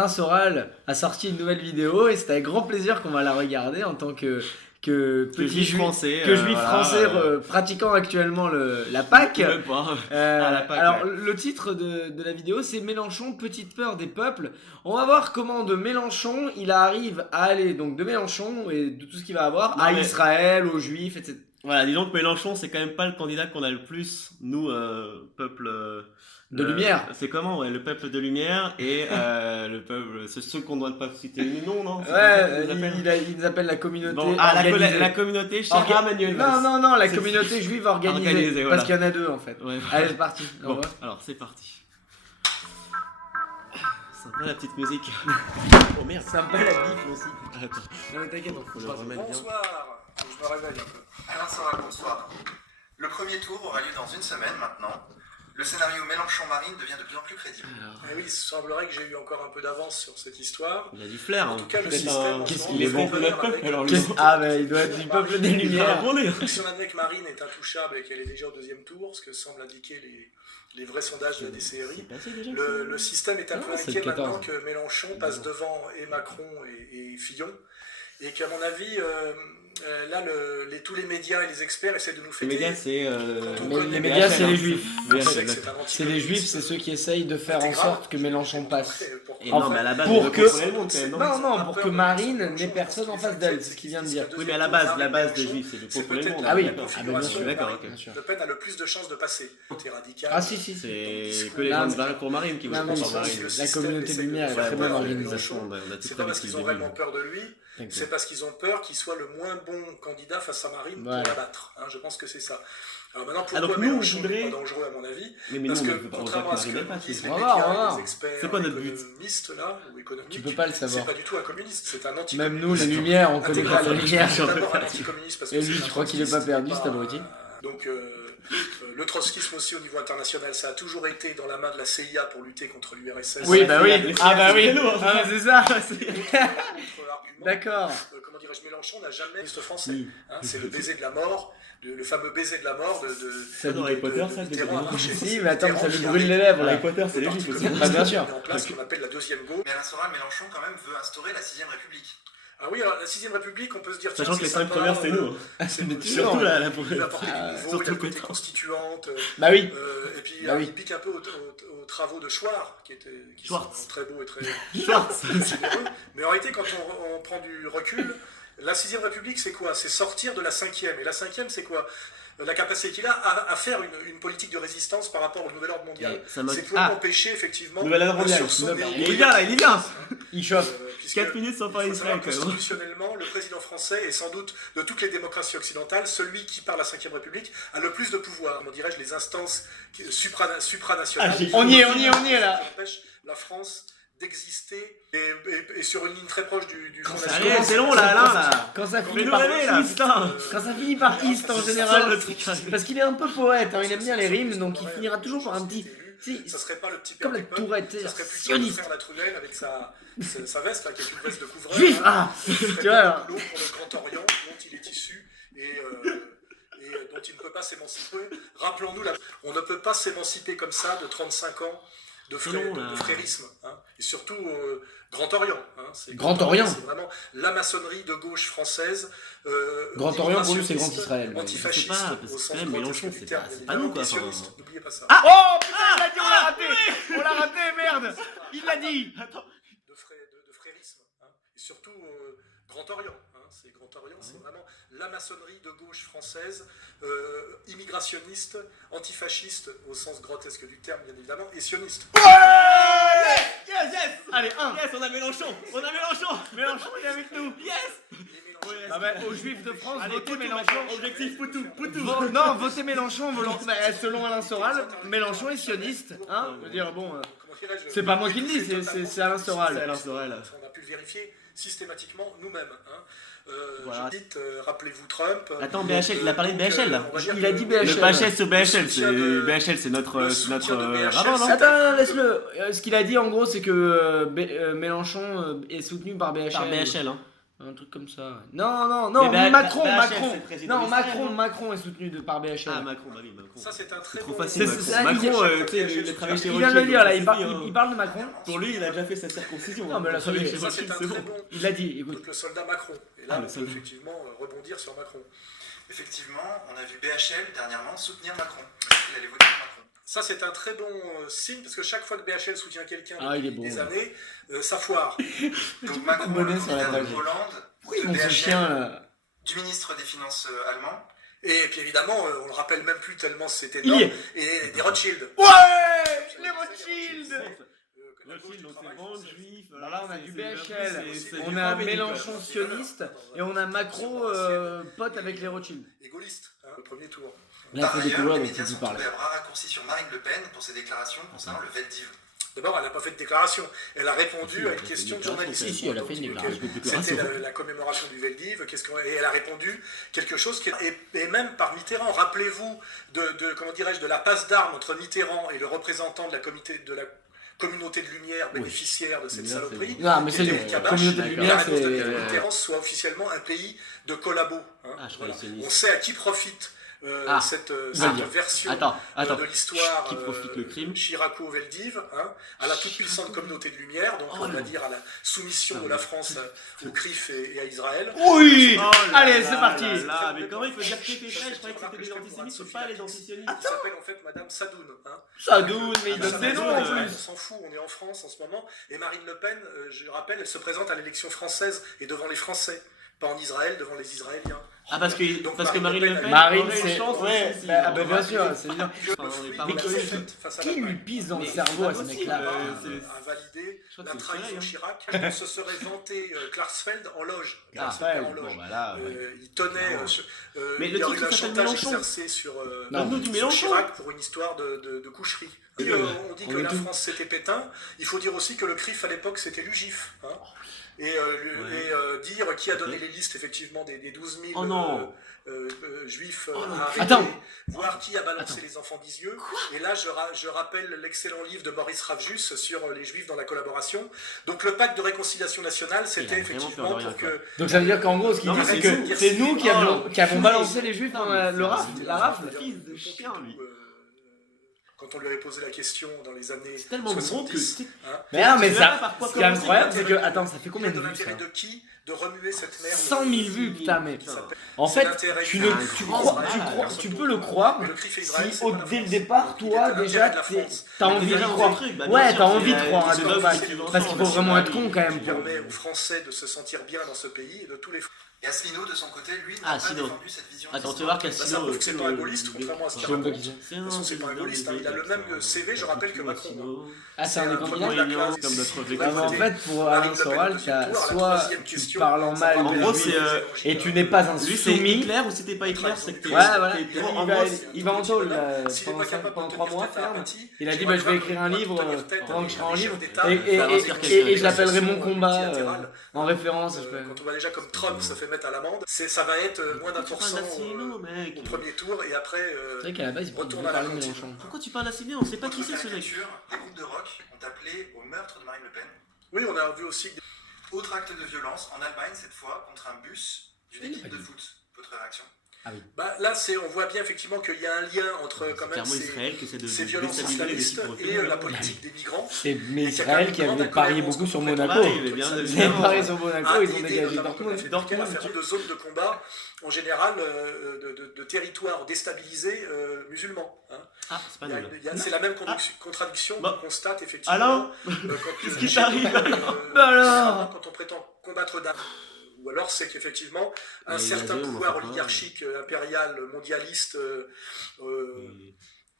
Alain Soral a sorti une nouvelle vidéo et c'est avec grand plaisir qu'on va la regarder en tant que petit juif français, français pratiquant actuellement la Pâques. Même pas. La Pâques, alors le titre de la vidéo c'est Mélenchon, petite peur des peuples. On va voir comment de Mélenchon il arrive à aller donc de Mélenchon et de tout ce qu'il va avoir à Israël, aux juifs, etc. Voilà, disons que Mélenchon c'est quand même pas le candidat qu'on a le plus, nous, peuple... de lumière. C'est comment, ouais, le peuple de lumière et le peuple, c'est ceux qu'on doit pas citer les noms, non? Ouais, ils nous appellent la communauté. Bon, la communauté Shara Manuel. Non, la communauté juive organisée voilà. Parce qu'il y en a deux en fait. Ouais. Allez, c'est parti. Bon, alors c'est parti. Sympa la petite musique. Oh merde, sympa la bif aussi. Attends. Non mais t'inquiète, on faut le remettre bien. Bonsoir, je me réveille un peu. Alain Soral, bonsoir. Le premier tour aura lieu dans une semaine maintenant. Le scénario Mélenchon-Marine devient de plus en plus crédible. Et oui, il semblerait que j'ai eu encore un peu d'avance sur cette histoire. Il a du flair. En tout cas, le système. Qu'est-ce qu'il est bon pour notre peuple alors lui. Ah bah il doit être du peuple des lumières. Si on admet que Marine est intouchable et qu'elle est déjà au deuxième tour, ce que semblent indiquer les vrais sondages de la DCRI, le système est un peu inquiet maintenant que Mélenchon passe devant et Macron et Fillon. Et qu'à mon avis, là, tous les médias et les experts essaient de nous fêter. Les médias, c'est les juifs. C'est les juifs, c'est ceux qui essayent de faire en sorte que Mélenchon passe. Et non, mais à la base, pour que le monde, quand même, non, pour que Marine n'ait personne en face d'elle, c'est ce qu'il vient de dire. Oui, mais à la base des juifs, c'est le peuple pour le monde. Ah oui, bien sûr, d'accord, ok. Le Pen a le plus de chances de passer. C'est radical. Ah si. C'est que les gens de Marine pour Marine qui votent pour Marine. La communauté de lumière est très bonne organisation. C'est pas parce qu'ils ont vraiment peur de lui, c'est parce qu'ils ont peur qu'il soit le moins bon candidat face à Marine pour l'abattre. Je pense que c'est ça. Alors maintenant, pourquoi Mélenchon n'est pas dangereux à mon avis? Parce que contrairement à ce que disent les médias, les experts, économistes là, ou économiques, tu peux pas le savoir. C'est pas du tout un communiste, c'est un anticommuniste. Même nous, les Lumières, on connaît pas les Lumières. D'abord un anticommuniste parce que et lui, tu crois qu'il est pas perdu, cet abruti? Donc le trotskisme aussi au niveau international, ça a toujours été dans la main de la CIA pour lutter contre l'URSS. Oui, bah oui. Ah bah oui. Ah c'est ça. D'accord. Comment dirais-je, Mélenchon n'a jamais été français. C'est le baiser de la mort. Le fameux baiser de la mort c'est dans Harry Potter, ça, si, mais attends, ça lui brûle les lèvres. Harry Potter, c'est les juifs aussi. Bah, bien sûr. En place, ce qu'on appelle la deuxième gauche. Mais Alain Soral, Mélenchon, quand même, veut instaurer la 6ème République. Ah oui, alors la 6ème République, on peut se dire. Sachant que les 5 premières, c'était nous. Surtout la il va apporter du nouveau, il y a côté constituante. Bah oui. Et puis il pique un peu aux travaux de Schwartz, qui sont très beaux et très. Schwartz. Mais en réalité, quand on prend du recul, la 6ème République, c'est quoi? C'est sortir de la 5ème. Et la 5ème, c'est quoi? La capacité qu'il a à faire une politique de résistance par rapport au nouvel ordre mondial. C'est pour empêcher effectivement le sursaut. Il y vient. Il chauffe. 4 minutes sans parler d'Israël. Constitutionnellement, le président français est sans doute, de toutes les démocraties occidentales, celui qui, par la 5ème République, a le plus de pouvoir. Comment dirais-je, les instances supranationales. On y est là. Qui empêchent la France d'exister et sur une ligne très proche du Front National. National. C'est long là, Alain là. Quand ça finit par East, quand ça finit par East en général, parce qu'il est un peu poète, il aime bien les rimes, donc il finira toujours par un petit. Ça serait pas le petit comme la tourette, ça serait plutôt le frère la Trudel avec sa veste là, qui est une veste de couvreur. Juif, tu vois alors. Pour le Grand Orient dont il est issu et dont il ne peut pas s'émanciper. Rappelons-nous, on ne peut pas s'émanciper comme ça de 35 ans de frérisme, et surtout Grand Orient. Grand Orient. C'est vraiment la maçonnerie de gauche française. Grand Orient pour lui c'est Grand Israël. Antifasciste au sens Mélenchon, du terme. C'est pas nous quoi. N'oubliez pas ça. Oh putain, il l'a dit, on l'a raté. On l'a raté, merde. Il l'a dit. De frérisme. Et surtout Grand Orient. C'est Grand Orient, c'est vraiment la maçonnerie de gauche française, immigrationniste, antifasciste au sens grotesque du terme, bien évidemment, et sioniste. Yes. Allez, Yes, on a Mélenchon. Mélenchon il est avec nous. Yes. Aux Juifs de France, votez Mélenchon. Objectif Poutou. Non, votez Mélenchon. Selon Alain Soral, Mélenchon est sioniste. Je veux dire, bon, c'est pas moi qui le dis, c'est Alain Soral. On a pu le vérifier systématiquement nous-mêmes. Voilà. Rappelez-vous Trump. Attends, BHL, il a parlé de BHL là. Il a dit BHL. Le BHL, c'est notre rabbin, non? Attends, laisse-le. Ce qu'il a dit en gros, c'est que Mélenchon est soutenu par BHL. Par BHL, hein. Un truc comme ça. Ouais. Non, Mais Macron, BHL, Macron. c'est le président Non, d'Israël, Macron, non Macron est soutenu par BHL. Ah, Macron, bah oui, Macron. Ça, c'est un très C'est trop bon... facile, C'est Macron. ça, Macron, tu sais, il a travaillé chez Il vient de le Rothschild, dire là, donc il c'est fini, il parle de Macron. Pour lui, il a déjà fait sa circoncision. Non, mais là, ça y est, Ça, c'est un c'est très bon. bon... Il l'a dit, écoute. Donc le soldat Macron. Et là, Ah, on le peut soldat. effectivement rebondir sur Macron. Effectivement, on a vu BHL dernièrement soutenir Macron. Il allait voter pour Macron. Ça, c'est un très bon signe, parce que chaque fois que BHL soutient quelqu'un Il est depuis bon, des là. années, ça foire. Donc Macron, abonner le sur la candidat de page. Hollande, Pourquoi de ils font ce BHL, chien là? du ministre des Finances allemand. Et puis évidemment, on le rappelle même plus tellement c'était Il y énorme, est. et des Rothschild. Ouais, Vous les savez, Rothschild. la gauche Rothschild, du donc c'est travail vente, française. juif. Là, on a du c'est- BHL, c'est on du a pain béni, quoi. Mélenchon sioniste et on a Macron pote avec les Rothschild. Et gaulliste, le premier tour. Là, Par il faut ailleurs, découvrir les donc médias faut sont plus parler. tombés à bras raccourcis sur Marine Le Pen pour ses déclarations concernant le Veldiv. D'abord, elle n'a pas fait de déclaration. Elle a répondu Si, à elle a une fait question une de journaliste. déclaration, Si, elle a fait une Donc, déclaration. C'était la commémoration du Veldiv. Et elle a répondu quelque chose qui... Et même par Mitterrand, rappelez-vous comment dirais-je, de la passe d'armes entre Mitterrand et le représentant de la communauté de lumière bénéficiaire de cette Lumière, saloperie. Non, mais c'est qui nous. était le Kabash. Communauté de Et lumière, la réponse de c'est. Mitterrand soit officiellement un pays de collabos. Hein. Ah, je crois Voilà. que c'est sioniste. On sait à qui profite cette dire. version Attends. de l'histoire Qui profite le crime. Chiraco-Veldiv, à la toute-puissante communauté de lumière, donc on va dire à la soumission de la France au CRIF et à Israël. Oui. Oh là Allez, là c'est parti. là là, mais comment il faut dire que c'était fait? Je croyais que c'était des antisémites, c'est pas les antisionistes. Qui s'appelle en fait Madame Sadoun. Sadoun, mais il Ah, donne des noms Sadoun, en On plus. s'en fout, on est en France en ce moment. Et Marine Le Pen, je rappelle, elle se présente à l'élection française et devant les Français, pas en Israël, devant les Israéliens. Ah, parce que Marine Le Pen Marine, aurait une c'est. chance Ouais, aussi, bah si- bien sûr, c'est bien. Enfin, on est pas Mais en qui Afrique. c'est Qui lui pisse dans le cerveau à ce mec-là A validé Je crois que la c'est trahison pareil, Chirac. On se serait vanté Klarsfeld en loge. Ah, Klarsfeld en loge. bon, bah là, ouais. Il tenait. Mais il le y a eu titre un s'appelle chantage Mélenchon. exercé sur, Donne-nous du sur Mélenchon. Chirac pour une histoire de coucherie. Oui, Et, oui. on dit On que est la tout. France c'était Pétain. Il faut dire aussi que le CRIF à l'époque c'était l'UGIF. Hein. Et dire qui a donné les listes effectivement des 12 000 Oh non. juifs Oh non. arrêtés, Attends. voir qui a balancé les enfants d'Isieux. Et là, je rappelle l'excellent livre de Maurice Ravjus sur les juifs dans la collaboration. Donc le pacte de réconciliation nationale, c'était Il a vraiment effectivement peur de rien, pour que... Donc ça veut dire qu'en gros, ce qu'il Non, dit, mais c'est c'est que c'est nous qui avons balancé les juifs dans Non, le rafle, la rafle. Fils de chien, lui. Quand on lui avait posé la question dans les années C'est tellement gros 70, que. hein, Mais non, mais Tu sais pas ça, par quoi ce qui est commencer, incroyable, c'est que. l'intérêt- Attends, ça fait combien de de vues ça l'intérêt de qui de remuer cette merde 100 000 vues, putain, mais. qui s'appelle- En C'est fait, l'intérêt tu, du- ne, un tu, grand crois, mal, tu, crois, personne tu d'autre. peux le croire Mais le CRIF et Israël, si c'est au, pas la dès le France. départ, Il toi était déjà, l'intérêt de la t'es- France. t'as Mais envie déjà, d'y on croire. sait le truc, bah, Ouais, bien t'as sûr, envie de c'est croire à la- deux c'est balles. la- Parce qu'il faut vraiment être con quand même Qui pour. permet aux Français de se sentir bien dans ce pays et de tous les... Et Asselineau, de son côté, lui, n'a Ah, pas Asselineau. défendu cette vision. Attends, tu vas voir Bah, ça qu'Asselineau. prouve que c'est pas un gaulliste, contrairement à ce Je qu'il sais même pas raconte. qui c'est. De toute façon, c'est pas un gaulliste, hein, il a le même CV, je rappelle, que Macron. Ah, c'est un des un candidats premier- Moyen, comme notre Ah, objectif. mais en fait, pour Marine Alain Le Pen, Soral, deuxième t'as tour, à la soit troisième tu question, parles en ça mal parle En de gros, lui, c'est. et tu n'es pas un Lui, c'est soumis. Hitler ou c'était pas Hitler, c'est que t'es. Ouais, voilà. t'es- Il en va, gros, il va en tôle S'il est pendant, pas capable pendant de 3 tenir mois tête à ferme. un petit, Il a dit j'ai bah, pas je vais le écrire droit un de livre tenir tête pendant que je serai en à un livre chef d'État, et ça va se faire quelqu'un. je l'appellerai mon combat multilatéral. en référence. je peux- Quand on va déjà comme Trump se fait mettre à l'amende, ça va être moins d'un pour cent mec. au premier tour et après C'est vrai qu'à la base, il retourne faut à la parler de cantine. Mélenchon. Pourquoi tu parles assez bien? On sait pas Autre qui c'est ce mec. caricature, des groupes de rock ont appelé au meurtre de Marine Le Pen. Oui, on a vu aussi Autre acte de violence, en Allemagne cette fois, contre un bus d'une équipe de foot. Votre réaction? là on voit bien effectivement qu'il y a un lien entre quand même Clairement, Israël qui essaie de ces violences déstabiliser les islamistes décisions et la européennes. politique des migrants. Mais Israël qui avait parié beaucoup sur Monaco. Pareil, il est bien, Ils avaient évidemment. parié sur Monaco, a ils ont aidé dégagé notamment, comme l'a fait Dortmund. Merkel, à faire de zones de combat en général de territoires déstabilisés musulmans. Hein. Ah, c'est pas nul. C'est la même contradiction Bah, qu'on constate effectivement. Alain, Qu'est-ce qui t'arrive alors quand on prétend combattre d'un... Ou alors c'est qu'effectivement un Mais certain Gazier, on en pouvoir fait pas. oligarchique, impérial, mondialiste,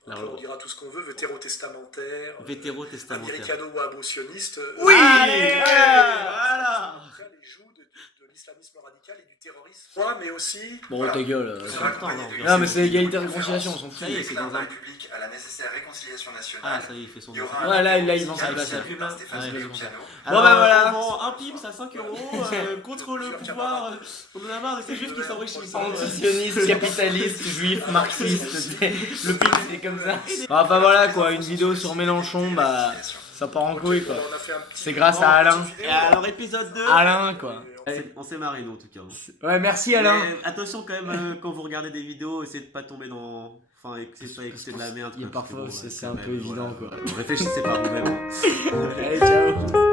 La- on dira tout ce qu'on veut, vétérotestamentaire, Vétéro-testamentaire. américano-wahhabitionniste. Oui. Voilà. Les joues de l'islamisme radical et du terrorisme. Ouais, mais aussi... Bon, voilà. ta gueule. Se Attends, raccompagner non, de Non, mais c'est grands égalité conférences, réconciliation, on s'en fout. Ça y est, c'est déclare dans la un- République à la nécessaire réconciliation Ah, nationale. ça y est, il fait son Il y aura dessin. un Ouais, là, accord il vend sa musical place, salué là. par Stéphane Ouais, Bern au ouais. piano. Alors, bah, voilà. on vend un pips à 5 euros contre le pouvoir. On en a marre de ces juifs qui s'enrichissent. Antisioniste, capitaliste, juif, marxiste, le pire c'est comme ça. Enfin voilà quoi, une vidéo sur Mélenchon, bah ça part en couille quoi. On a fait un petit- C'est grâce à Alain. Et alors, épisode 2. Alain quoi. On s'est marré, nous, en tout cas. Ouais, merci Alain. Mais attention quand même, quand vous regardez des vidéos, essayez de pas tomber dans... Enfin, essayez de pas écouter de la merde. Parfois, c'est un peu évident, quoi. Réfléchissez par vous-même. Allez, ciao.